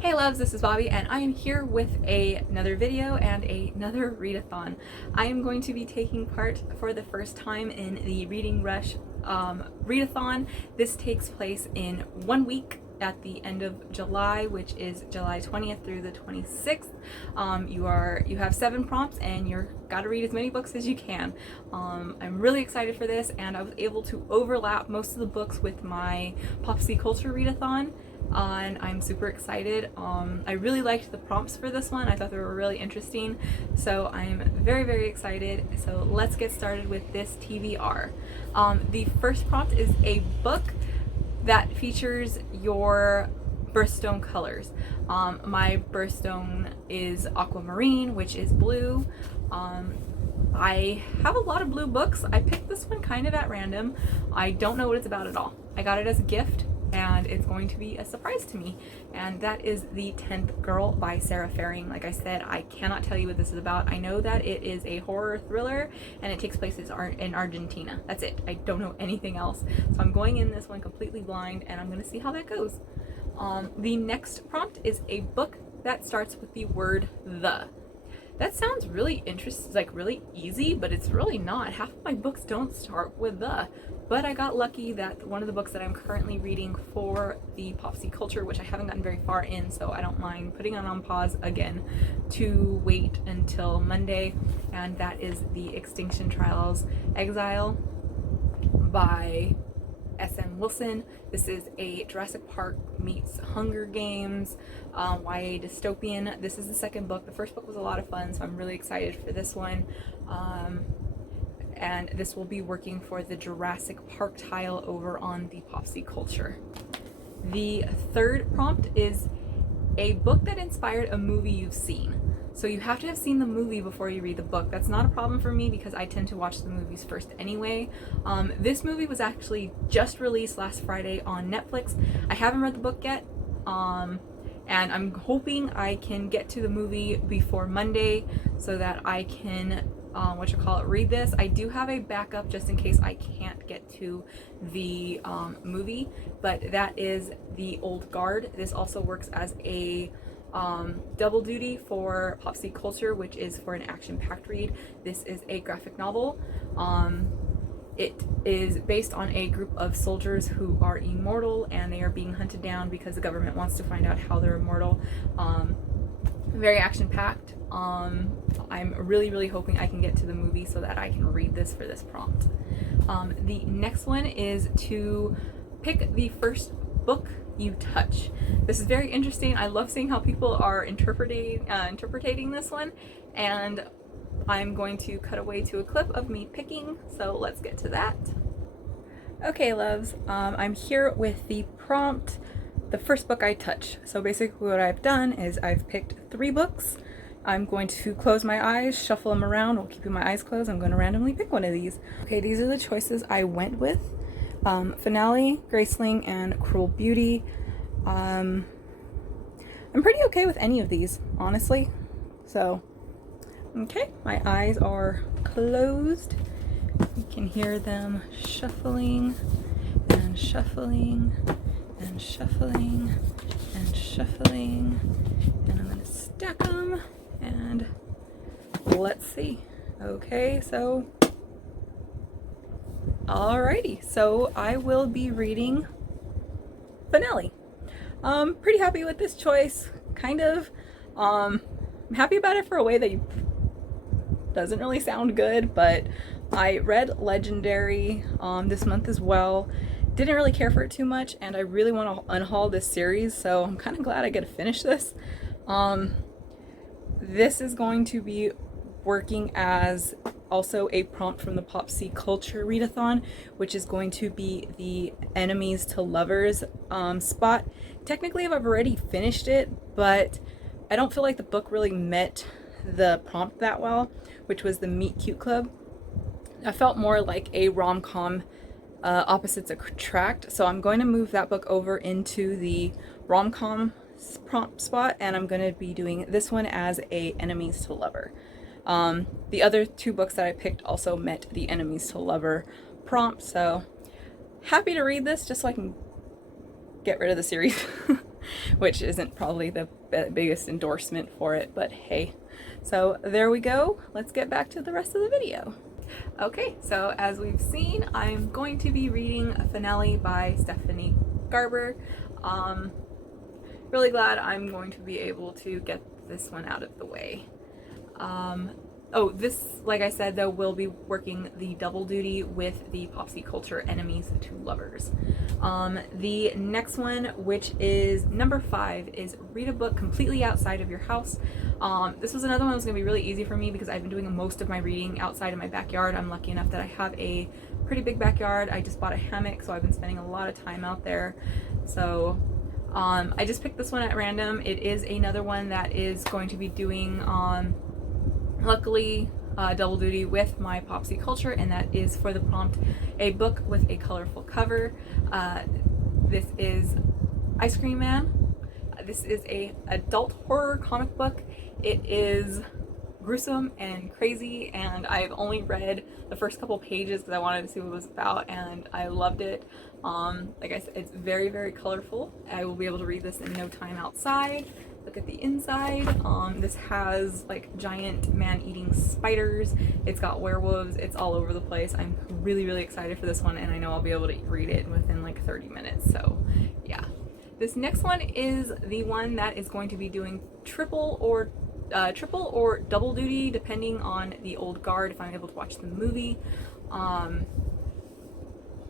Hey loves, this is Bobby and I am here with another video and another readathon. I am going to be taking part for the first time in the Reading Rush readathon. This takes place in 1 week at the end of July, which is July 20th through the 26th. You have 7 prompts and you're gotta read as many books as you can. I'm really excited for this, and I was able to overlap most of the books with my PopCulture Readathon. And I'm super excited. I really liked the prompts for this one. I thought they were really interesting, so I'm very excited. So let's get started with this TBR. The first prompt is a book that features your birthstone colors. My birthstone is aquamarine, which is blue. I have a lot of blue books. I picked this one kind of at random. I don't know what it's about at all. I got it as a gift, and it's going to be a surprise to me, and that is The 10th Girl by Sarah Faring. Like I said, I cannot tell you what this is about. I know that it is a horror thriller and it takes place in Argentina. That's it. I don't know anything else, so I'm going in this one completely blind, and I'm going to see how that goes. The next prompt is a book that starts with the word the. That sounds really interesting, like really easy, but it's really not. Half of my books don't start with the. But I got lucky that one of the books that I'm currently reading for the PopCulture, which I haven't gotten very far in, so I don't mind putting it on pause again to wait until Monday, and that is The Extinction Trials Exile by S.M. Wilson. This is a Jurassic Park meets Hunger Games YA dystopian. This is the second book. The first book was a lot of fun, so I'm really excited for this one. And this will be working for the Jurassic Park tile over on the PopCulture. The third prompt is a book that inspired a movie you've seen. So you have to have seen the movie before you read the book. That's not a problem for me because I tend to watch the movies first anyway. This movie was actually just released last Friday on Netflix. I haven't read the book yet, and I'm hoping I can get to the movie before Monday so that I can read this. I do have a backup just in case I can't get to the movie, but that is The Old Guard. This also works as a double duty for PopCulture, which is for an action-packed read. This is a graphic novel. It is based on a group of soldiers who are immortal, and they are being hunted down because the government wants to find out how they're immortal. Very action-packed. I'm really hoping I can get to the movie so that I can read this for this prompt. The next one is to pick the first book you touch. This is very interesting. I love seeing how people are interpreting this one, and I'm going to cut away to a clip of me picking, so let's get to that. Okay loves, I'm here with the prompt, the first book I touch. So basically what I've done is I've picked 3 books. I'm going to close my eyes, shuffle them around while keeping my eyes closed. I'm going to randomly pick one of these. Okay, these are the choices I went with. Finale, Graceling, and Cruel Beauty. I'm pretty okay with any of these, honestly. So, okay, my eyes are closed. You can hear them shuffling and shuffling and shuffling and shuffling. And I'm going to stack them, and let's see. Okay, so alrighty, so I will be reading Finale. Pretty happy with this choice, kind of. I'm happy about it for a way that doesn't really sound good, but I read Legendary this month as well. Didn't really care for it too much, and I really want to unhaul this series, so I'm kind of glad I get to finish this. This is going to be working as also a prompt from the PopCulture Readathon, which is going to be the enemies to lovers spot. Technically I've already finished it, but I don't feel like the book really met the prompt that well, which was the Meet Cute Club. I felt more like a rom-com opposites attract, so I'm going to move that book over into the rom-com prompt spot, and I'm going to be doing this one as a enemies to lover. The other 2 books that I picked also met the enemies to lover prompt, so happy to read this just so I can get rid of the series. which isn't probably the biggest endorsement for it, but hey. So there we go. Let's get back to the rest of the video. Okay, so as we've seen, I'm going to be reading a finale by Stephanie Garber. Really glad I'm going to be able to get this one out of the way. Oh, this, like I said, though, will be working the double duty with the PopCulture Enemies to Lovers. The next one, which is number 5, is read a book completely outside of your house. This was another one that was going to be really easy for me because I've been doing most of my reading outside of my backyard. I'm lucky enough that I have a pretty big backyard. I just bought a hammock, so I've been spending a lot of time out there. So I just picked this one at random. It is another one that is going to be doing luckily double duty with my PopCulture, and that is for the prompt, a book with a colorful cover. This is Ice Cream Man. This is a adult horror comic book. It is gruesome and crazy, and I've only read the first couple pages because I wanted to see what it was about, and I loved it. Like I said, it's very, very colorful. I will be able to read this in no time outside. Look at the inside. This has like giant man-eating spiders. It's got werewolves. It's all over the place. I'm really, really excited for this one, and I know I'll be able to read it within like 30 minutes. So yeah. This next one is the one that is going to be doing triple or double duty depending on the old guard if I'm able to watch the movie.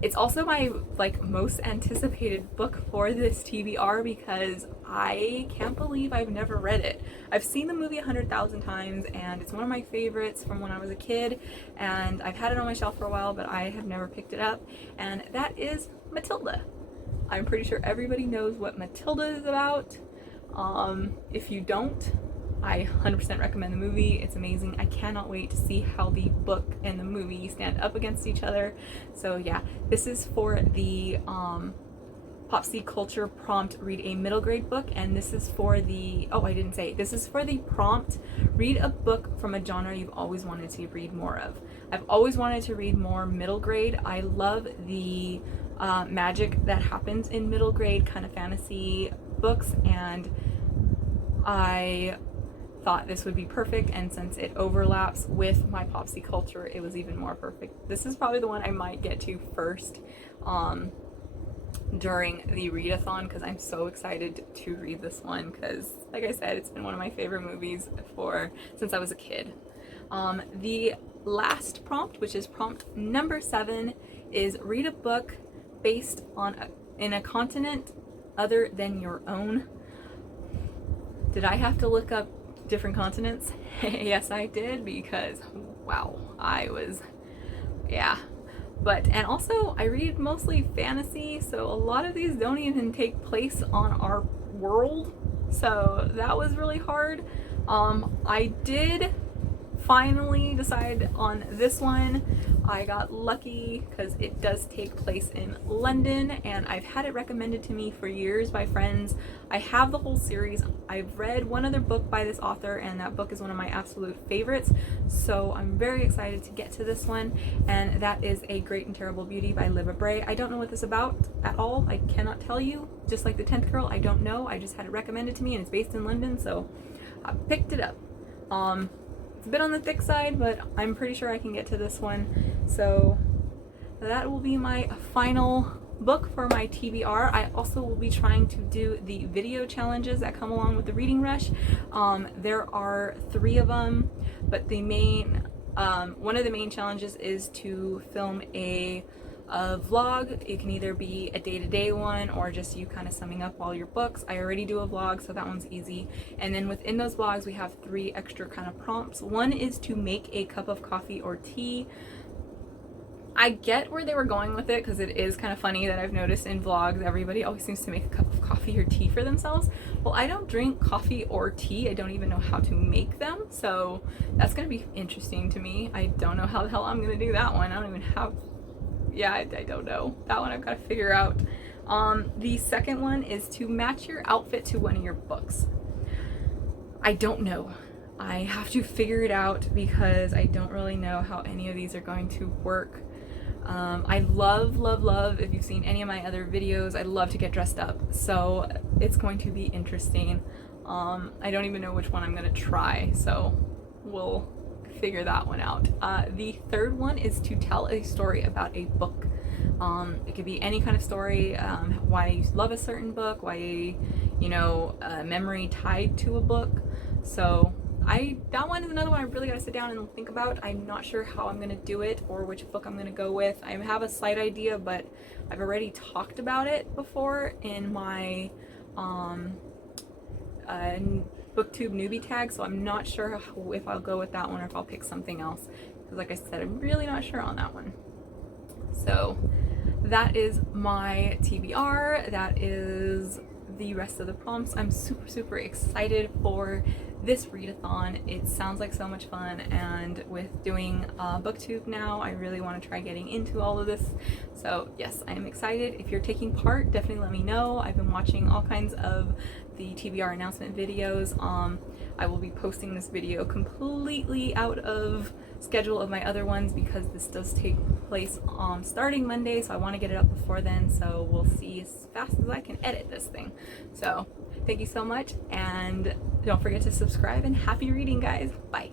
It's also my most anticipated book for this TBR because I can't believe I've never read it. I've seen the movie 100,000 times and it's one of my favorites from when I was a kid, and I've had it on my shelf for a while, but I have never picked it up, and that is Matilda. I'm pretty sure everybody knows what Matilda is about. If you don't, I 100% recommend the movie. It's amazing. I cannot wait to see how the book and the movie stand up against each other. So yeah, this is for the PopCulture prompt, read a middle grade book, and this is for the, oh, I didn't say, this is for the prompt, read a book from a genre you've always wanted to read more of. I've always wanted to read more middle grade. I love the magic that happens in middle grade kind of fantasy books, and I thought this would be perfect, and since it overlaps with my PopCulture, it was even more perfect. This is probably the one I might get to first during the readathon because I'm so excited to read this one because, like I said, it's been one of my favorite movies since I was a kid. The last prompt, which is prompt number 7, is read a book based on in a continent other than your own. Did I have to look up different continents? Yes, I did, because wow, and also I read mostly fantasy, so a lot of these don't even take place on our world, so that was really hard. I did finally decide on this one. I got lucky because it does take place in London, and I've had it recommended to me for years by friends. I have the whole series. I've read one other book by this author, and that book is one of my absolute favorites, so I'm very excited to get to this one, and that is A Great and Terrible Beauty by Libba Bray. I don't know what this is about at all. I cannot tell you. Just like the 10th Girl, I don't know. I just had it recommended to me, and it's based in London, so I picked it up. It's a bit on the thick side, but I'm pretty sure I can get to this one. So that will be my final book for my TBR. I also will be trying to do the video challenges that come along with the reading rush. There are 3 of them, but the main one of the main challenges is to film a vlog. It can either be a day-to-day one or just you kind of summing up all your books. I already do a vlog, so that one's easy. And then within those vlogs we have 3 extra kind of prompts. One is to make a cup of coffee or tea. I get where they were going with it because it is kind of funny that I've noticed in vlogs everybody always seems to make a cup of coffee or tea for themselves. Well, I don't drink coffee or tea. I don't even know how to make them, so that's going to be interesting to me. I don't know how the hell I'm going to do that one. I don't even have, yeah, I don't know. That one I've got to figure out. The second one is to match your outfit to one of your books. I don't know. I have to figure it out because I don't really know how any of these are going to work. I love, if you've seen any of my other videos, I love to get dressed up, so it's going to be interesting. I don't even know which one I'm gonna try, so we'll figure that one out. The third one is to tell a story about a book. It could be any kind of story, why you love a certain book, why, you know, a memory tied to a book. So that one is another one I really gotta sit down and think about. I'm not sure how I'm gonna do it or which book I'm gonna go with. I have a slight idea, but I've already talked about it before in my booktube newbie tag, so I'm not sure if I'll go with that one or if I'll pick something else, because like I said, I'm really not sure on that one. So that is my TBR. That is the rest of the prompts. I'm super excited for this readathon. It sounds like so much fun, and with doing booktube now, I really want to try getting into all of this. So yes, I am excited. If you're taking part, definitely let me know. I've been watching all kinds of the TBR announcement videos. I will be posting this video completely out of schedule of my other ones because this does take place starting Monday, so I want to get it up before then, so we'll see as fast as I can edit this thing. So thank you so much, and don't forget to subscribe, and happy reading, guys. Bye.